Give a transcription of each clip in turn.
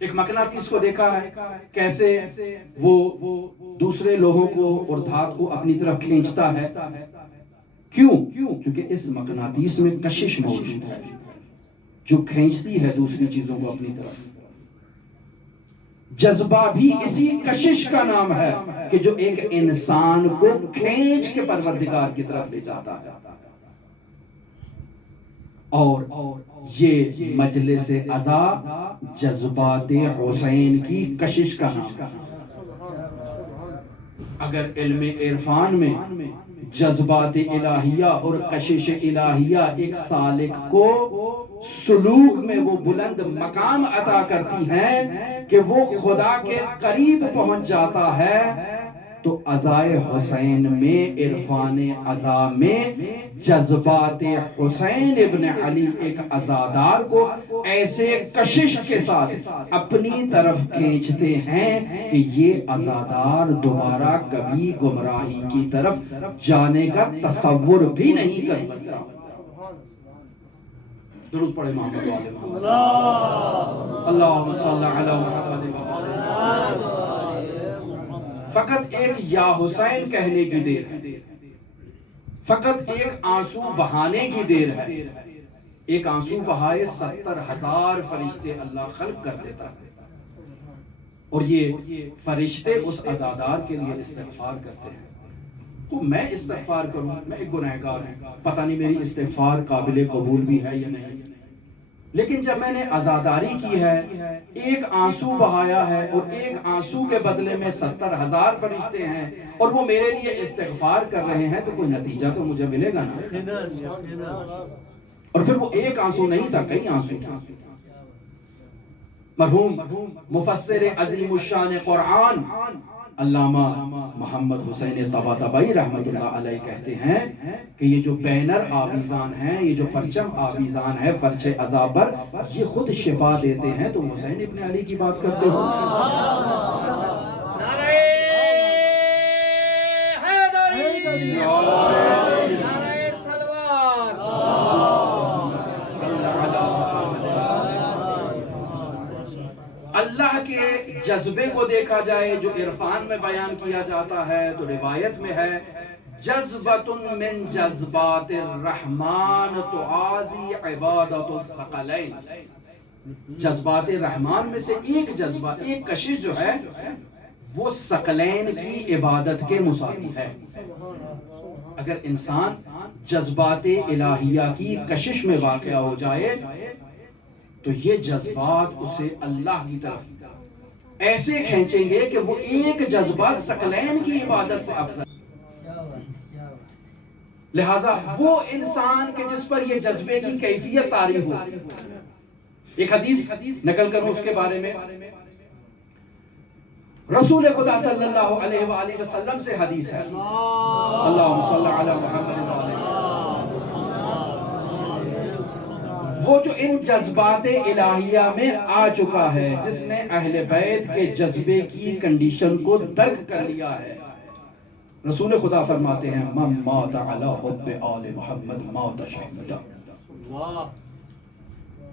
ایک مقناطیس کو دیکھا ہے کیسے وہ دوسرے لوہوں کو اور دھات کو اپنی طرف کھینچتا ہے. کیوں؟ کیونکہ اس مقناطیس میں کشش موجود ہے جو کھینچتی ہے دوسری چیزوں کو اپنی طرف. جذبہ بھی اسی کشش کا نام ہے کہ جو ایک انسان کو کھینچ کے پروردگار کی طرف لے جاتا ہے. اور یہ مجلس عزا جذبات حسین کی کشش کا نام ہے. اگر علم عرفان میں جذبات الہیہ اور کشش الہیہ ایک سالک کو سلوک میں وہ بلند مقام عطا کرتی ہیں کہ وہ خدا کے قریب پہنچ جاتا ہے، تو عزائے حسین میں، عرفان عزا میں جذبات حسین ابن علی ایک عزادار کو ایسے کشش کے ساتھ اپنی طرف کھینچتے ہیں کہ یہ عزادار دوبارہ کبھی گمراہی کی طرف جانے کا تصور بھی نہیں کر سکتا. درود پڑھے محمد والے محمد. اللہم صلی علی محمد. فقط ایک یا حسین کہنے کی دیر ہے، فقط ایک آنسو بہانے کی دیر ہے. ایک آنسو بہائے 70,000 فرشتے اللہ خلق کر دیتا ہے. اور یہ فرشتے اس عزادار کے لیے استغفار کرتے ہیں. تو میں استغفار کروں، میں ایک گنہگار ہوں، پتہ نہیں میری استغفار قابل قبول بھی ہے یا نہیں، لیکن جب میں نے عزاداری کی ہے، ایک آنسو بہایا ہے، اور ایک آنسو کے بدلے میں 70,000 فرشتے ہیں اور وہ میرے لیے استغفار کر رہے ہیں، تو کوئی نتیجہ تو مجھے ملے گا نا. اور پھر وہ ایک آنسو نہیں تھا، کئی آنسو تھا. مرحوم مفسر عظیم الشان قرآن علامہ محمد حسین طباطبائی رحمت اللہ علیہ کہتے ہیں کہ یہ جو بینر آویزان ہیں، یہ جو پرچم آویزان ہے فرش عزا پر، یہ خود شفا دیتے ہیں. تو حسین ابن علی کی بات کرتے ہو. نعرہ حیدری، نعرہ سلوات. اللہ کے جذبے کو دیکھا جائے جو عرفان میں بیان کیا جاتا ہے، تو روایت میں ہے جذبۃ من جذبات الرحمن تعازی عبادت الثقلین. جذبات رحمان میں سے ایک جذبہ، ایک کشش جو ہے وہ ثقلین کی عبادت کے مساوی ہے. اگر انسان جذبات الہیہ کی کشش میں واقع ہو جائے تو یہ جذبات اسے اللہ کی طرف ایسے کھینچیں گے کہ وہ ایک جذبہ ثقلین کی عبادت سے افضل. لہذا وہ انسان کے جس پر یہ جذبے کی کیفیت طاری ہو. ایک حدیث نقل کروں اس کے بارے میں. رسول خدا صلی اللہ علیہ وآلہ وسلم سے حدیث ہے. اللہم صلی علی محمد وآلہ. وہ جو ان جذبات الہیہ میں آ چکا ہے، جس نے اہل بیت کے جذبے کی کنڈیشن کو درک کر لیا ہے، رسول خدا فرماتے ہیں من مات علی حب آل محمد مات شہیدا.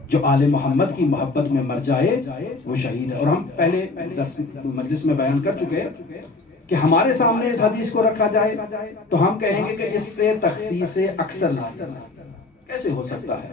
جو آل محمد کی محبت میں مر جائے وہ شہید ہے. اور ہم پہلے مجلس میں بیان کر چکے کہ ہمارے سامنے اس حدیث کو رکھا جائے تو ہم کہیں گے کہ اس سے تخصیص اکثر لازم ہے. کیسے ہو سکتا ہے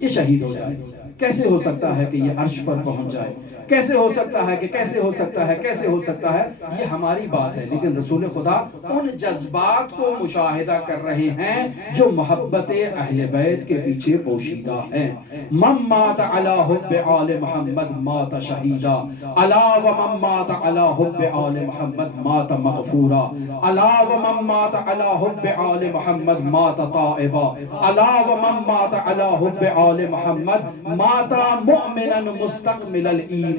یہ شہید ہو جائے؟ کیسے ہو سکتا ہے کہ یہ عرش پر پہنچ جائے؟ کیسے ہو سکتا ہے کہ کیسے ہو سکتا ہے کیسے ہو سکتا ہے؟ یہ ہماری بات ہے، لیکن رسول خدا ان جذبات کو مشاہدہ کر رہے ہیں جو محبت اہل بیت کے پیچھے پوشیدہ ہیں. من مات علی حب آل محمد مات شہیدا، الا ومن مات علی حب آل محمد مات مغفورا، الا ومن مات علی حب آل محمد مات تائبا، الا ومن مات علی حب آل محمد مات مؤمنا مستقمل الایمان،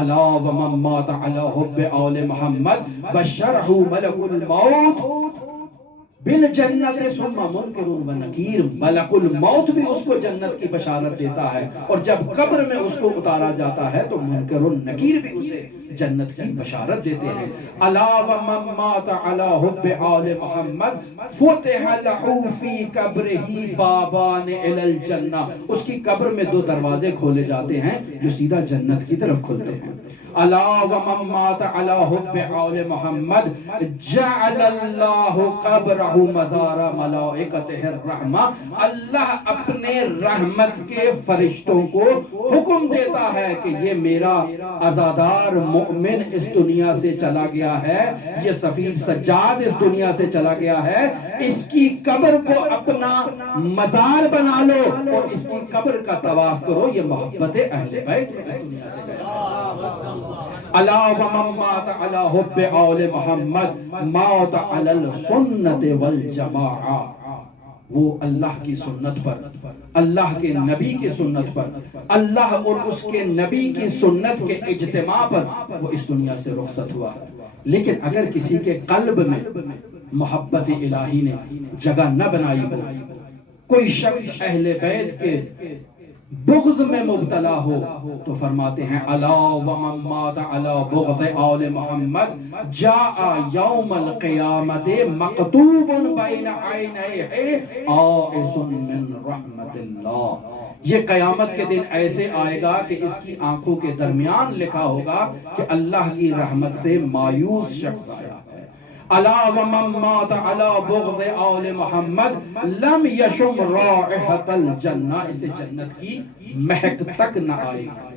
الا ومن مات علی حب آل محمد بشرہ ملک الموت بالجنت ثم منکر و نکیر، ملک الموت بھی اس کو جنت کی بشارت دیتا ہے، اور جب قبر میں اس کو اتارا جاتا ہے تو منکر و نکیر بھی اسے جنت کی بشارت دیتے ہیں۔ الا ومن مات علی حب آل محمد فتح له فی قبرہ بابان الی الجنہ، اس کی قبر میں دو دروازے کھولے جاتے ہیں جو سیدھا جنت کی طرف کھلتے ہیں۔ الا ومن مات علی حب آل محمد جعل اللہ قبرہ مزار ملائکتہ الرحمہ، اللہ اپنے رحمت کے فرشتوں کو حکم دیتا ہے کہ یہ میرا عزادار مومن اس دنیا سے چلا گیا ہے، یہ سفید سجاد اس دنیا سے چلا گیا ہے، اس کی قبر کو اپنا مزار بنا لو اور اس کی قبر کا طواف کرو، یہ محبت اہل بیت اس دنیا سے گیا۔ الا ومن مات علی حب آل محمد مات علی السنت والجماعہ، وہ اللہ کی سنت پر، اللہ کے نبی کی سنت پر، اللہ اور اس کے نبی کی سنت کے اجتماع پر وہ اس دنیا سے رخصت ہوا۔ لیکن اگر کسی کے قلب میں محبت الہی نے جگہ نہ بنائی ہو، کوئی شخص اہل بیت کے بغض میں مبتلا ہو، تو فرماتے ہیں الا ومن مات علی بغض آل محمد جاء یوم القیامت مکتوب بین عینیہ آئس من رحمت اللہ، یہ قیامت کے دن ایسے آئے گا کہ اس کی آنکھوں کے درمیان لکھا ہوگا کہ اللہ کی رحمت سے مایوس شخص آیا ہے۔ الا ومن مات علی بغض آل محمد لم یشم رائحۃ الجنہ، اسے جنت کی مہک تک نہ آئے گی۔